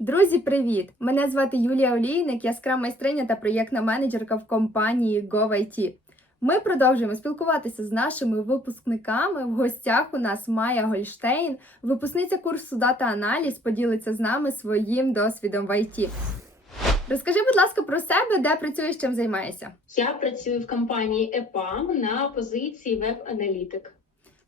Друзі, привіт! Мене звати Юлія Олійник, я скрам-майстриня та проєктна менеджерка в компанії GovIT. Ми продовжуємо спілкуватися з нашими випускниками. В гостях у нас Майя Гольштейн, випускниця курсу Дата Аналіз, поділиться з нами своїм досвідом в ІТ. Розкажи, будь ласка, про себе, де працюєш, чим займаєшся. Я працюю в компанії EPAM на позиції веб-аналітик.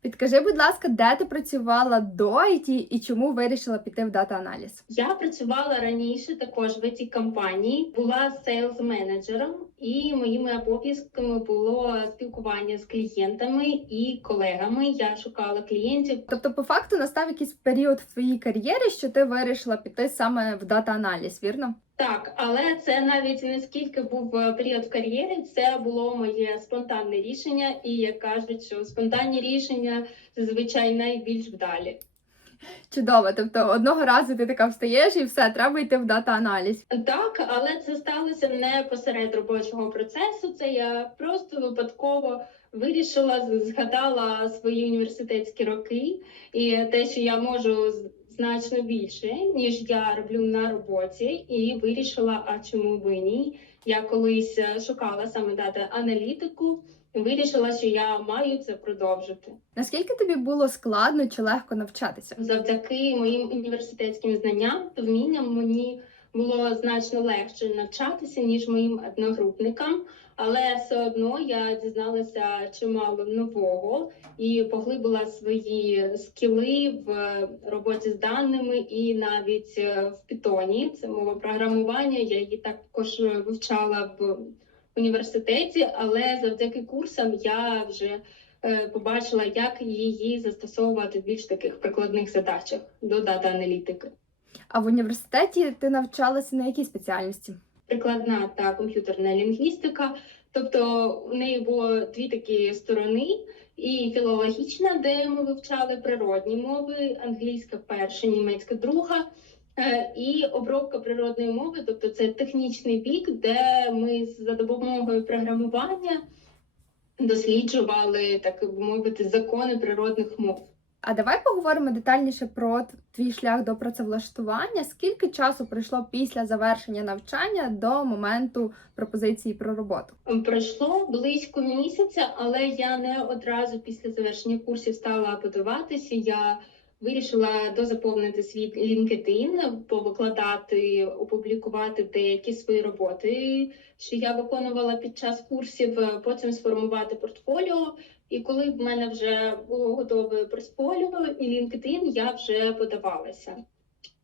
Підкажи, будь ласка, де ти працювала до IT і чому вирішила піти в дата аналіз? Я працювала раніше також в цій компанії, була сейлз менеджером, і моїми обов'язками було спілкування з клієнтами і колегами. Я шукала клієнтів. Тобто, по факту настав якийсь період в твоїй кар'єрі, що ти вирішила піти саме в дата аналіз, вірно? Так, але це навіть не скільки був е, період в кар'єрі, це було моє спонтанне рішення, і як кажуть, що спонтанні рішення зазвичай найбільш вдалі. Чудово. Тобто одного разу ти така встаєш і все, треба йти в дата аналіз. Так, але це сталося не посеред робочого процесу. Це я просто випадково вирішила, згадала свої університетські роки і те, що я можу значно більше, ніж я роблю на роботі, і вирішила, а чому би ні? Я колись е, шукала саме дати аналітику. Вирішила, що я маю це продовжити. Наскільки тобі було складно чи легко навчатися? Завдяки моїм університетським знанням та вмінням мені було значно легше навчатися ніж моїм одногрупникам, але все одно я дізналася чимало нового і поглибила свої скіли в роботі з даними і навіть е, в питоні. Це мова програмування. Я її також вивчала в університеті, але завдяки курсам я вже е, побачила, як її застосовувати в більш таких прикладних задачах до дата аналітики. А в університеті ти навчалася на якій спеціальності? Прикладна та комп'ютерна лінгвістика. Тобто у неї було дві такі сторони: і філологічна, де ми вивчали природні мови, англійська перша, німецька друга. е, І обробка природної мови, тобто це технічний бік, де ми за допомогою програмування досліджували, так би мовити, закони природних мов. А давай поговоримо детальніше про твій шлях до працевлаштування. Скільки часу пройшло після завершення навчання до моменту пропозиції про роботу? Пройшло близько місяця, але я не одразу після завершення курсів стала подаватися. Я вирішила дозаповнити свій LinkedIn, повикладати, опублікувати деякі свої роботи, що я виконувала під час курсів, потім сформувати портфоліо. І коли в мене вже було готове портфоліо і LinkedIn, я вже подавалася.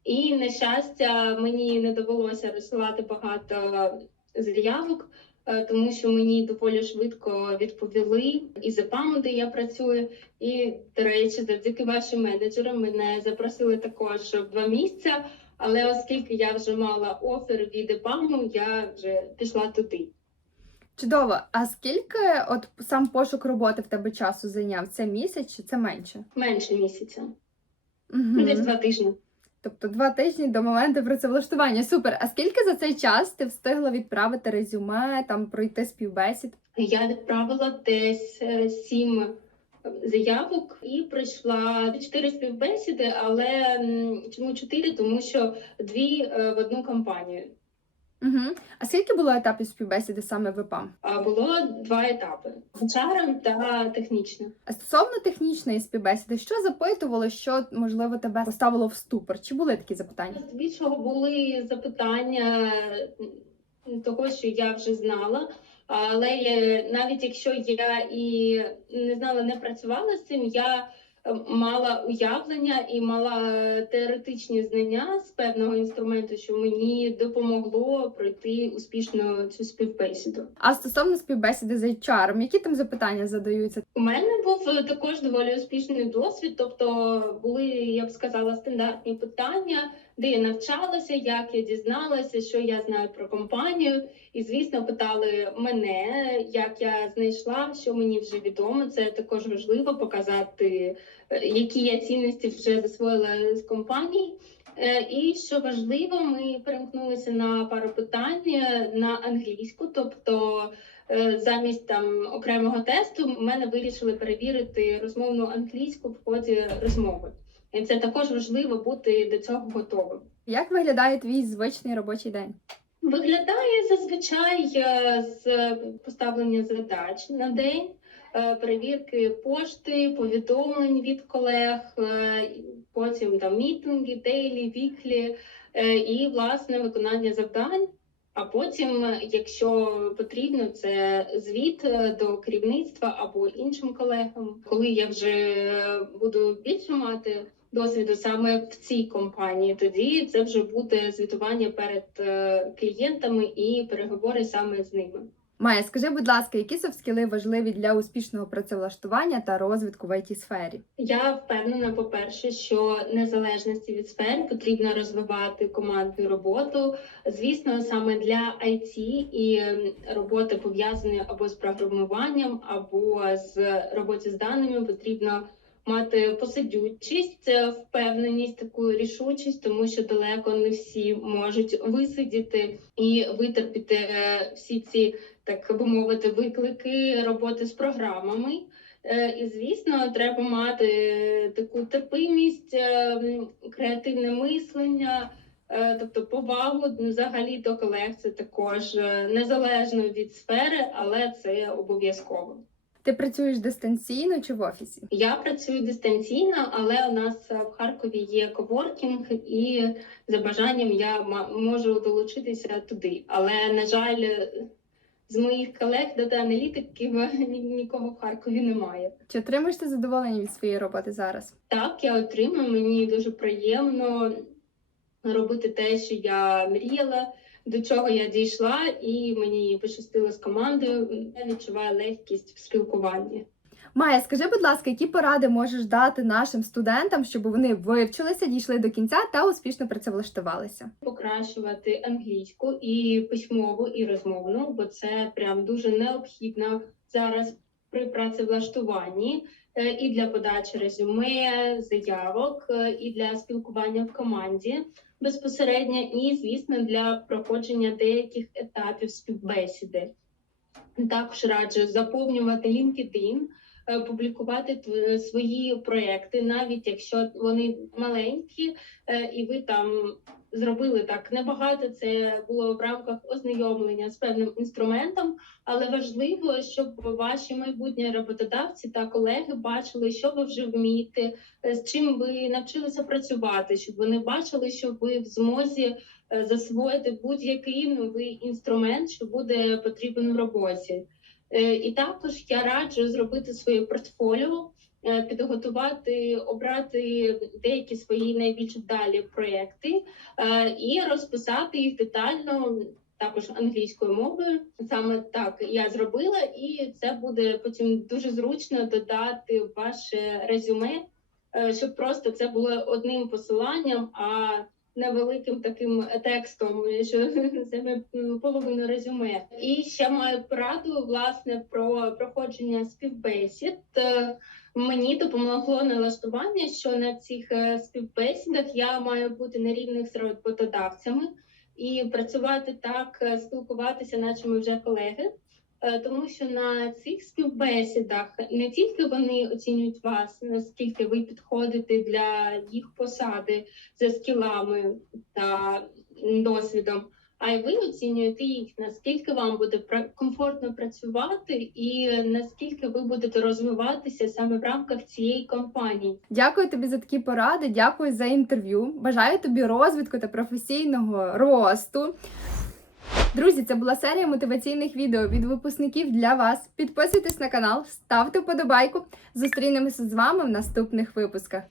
І на щастя, мені не довелося розсилати багато заявок, е, тому що мені доволі швидко відповіли і за ПАМ, де я працюю. І, до речі, завдяки вашим менеджерам мене запросили також в два місця. Але оскільки я вже мала офер від ЕПАМу, я вже пішла туди. Чудово. А скільки от сам пошук роботи в тебе часу зайняв? Це місяць чи це менше? Менше місяця, Угу. десь два тижні. Тобто два тижні до моменту працевлаштування. Супер. А скільки за цей час ти встигла відправити резюме, там пройти співбесід? Я відправила десь е, сім заявок і пройшла чотири співбесіди. Але чому чотири? Тому що дві е, в одну компанію. Угу. А скільки було етапів співбесіди саме в ЕПАМ? А було два етапи: HR та технічна. А стосовно технічної співбесіди, що запитувало, що можливо тебе поставило в ступор? Чи були такі запитання? Здебільшого були запитання того, що я вже знала. Але навіть якщо я і не знала, не працювала з цим, я мала уявлення і мала теоретичні знання з певного інструменту, що мені допомогло пройти успішно цю співбесіду. А стосовно співбесіди з HR, які там запитання задаються? У мене був е, також доволі успішний досвід. Тобто були, я б сказала, стандартні питання, де я навчалася, як я дізналася, що я знаю про компанію. І, звісно, питали мене, як я знайшла, що мені вже відомо. Це також важливо показати, е, які я цінності вже засвоїла з компанії. Е, І що важливо, ми перемкнулися на пару питань е, на англійську, тобто замість там окремого тесту, мене вирішили перевірити розмовну англійську в ході розмови. І це також важливо бути до цього готовим. Як виглядає твій звичний робочий день? Виглядає зазвичай е, з поставлення задач на день, е, перевірки пошти, повідомлень від колег, е, потім там мітинги, дейлі, віклі і власне виконання завдань. А потім, якщо потрібно, це звіт до керівництва або іншим колегам. Коли я вже буду більше мати досвіду саме в цій компанії, тоді це вже буде звітування перед е, клієнтами і переговори саме з ними. Майя, скажи, будь ласка, які софт-скіли важливі для успішного працевлаштування та розвитку в it сфері? Я впевнена, по-перше, що незалежності від сфер потрібно розвивати командну роботу. Звісно, саме для IT і роботи пов'язані або з програмуванням, або з роботи з даними потрібно. Мати посидючість, е, впевненість, таку рішучість, тому що далеко не всі можуть висидіти і витерпіти е, всі ці, так би мовити, виклики роботи з програмами. Е, І звісно, треба мати таку терпимість, е, креативне мислення, е, тобто повагу взагалі до колег. Це також е, незалежно від сфери, але це обов'язково. Ти працюєш дистанційно чи в офісі? Я працюю дистанційно, але у нас е, в Харкові є коворкінг, і за бажанням я можу долучитися туди. Але на жаль, е, з моїх колег дата-аналітиків ні- нікого в Харкові немає. Чи отримуєш ти задоволення від своєї роботи зараз? Так, я отримую. Мені дуже приємно робити те, що я мріяла, до чого я дійшла, і мені пощастило з командою. Я відчуваю легкість в спілкуванні. Майя, скажи, будь ласка, які поради можеш дати нашим студентам, щоб вони вивчилися, дійшли до кінця та успішно працевлаштувалися? покращувати англійську і письмову, і розмовну, бо це прям дуже необхідно зараз при працевлаштуванні е, і для подачі резюме, заявок, е, і для спілкування в команді безпосередньо, і звісно для проходження деяких етапів співбесіди. Також раджу заповнювати LinkedIn, е, публікувати свої проекти, навіть якщо вони маленькі, е, і ви там зробили так небагато. Це було в рамках ознайомлення з певним інструментом, але важливо, щоб ваші майбутні роботодавці та колеги бачили, що ви вже вмієте, е, з чим ви навчилися працювати, щоб вони бачили, що ви в змозі е, засвоїти будь-який новий інструмент, що буде потрібен в роботі. Е, І також я раджу зробити своє портфоліо, підготувати, обрати деякі свої найбільш вдалі проекти е, і розписати їх детально. Також англійською мовою саме так я зробила, і це буде потім дуже зручно додати ваше резюме, е, щоб просто це було одним посиланням, а невеликим таким текстом, що це половину резюме. І ще маю пораду власне про проходження співбесід. Е, Мені допомогло налаштування, що на цих е, співбесідах я маю бути на рівних з роботодавцями і працювати так, е, спілкуватися, наче ми вже колеги. Е, Тому що на цих співбесідах не тільки вони оцінюють вас, наскільки ви підходите для їх посади за скілами та досвідом, а й ви оцінюєте їх, наскільки вам буде комфортно працювати і наскільки ви будете розвиватися саме в рамках цієї компанії. Дякую тобі за такі поради, дякую за інтерв'ю. Бажаю тобі розвитку та професійного росту. Друзі, це була серія мотиваційних відео від випускників для вас. Підписуйтесь на канал, ставте вподобайку. Зустрінемося з вами в наступних випусках.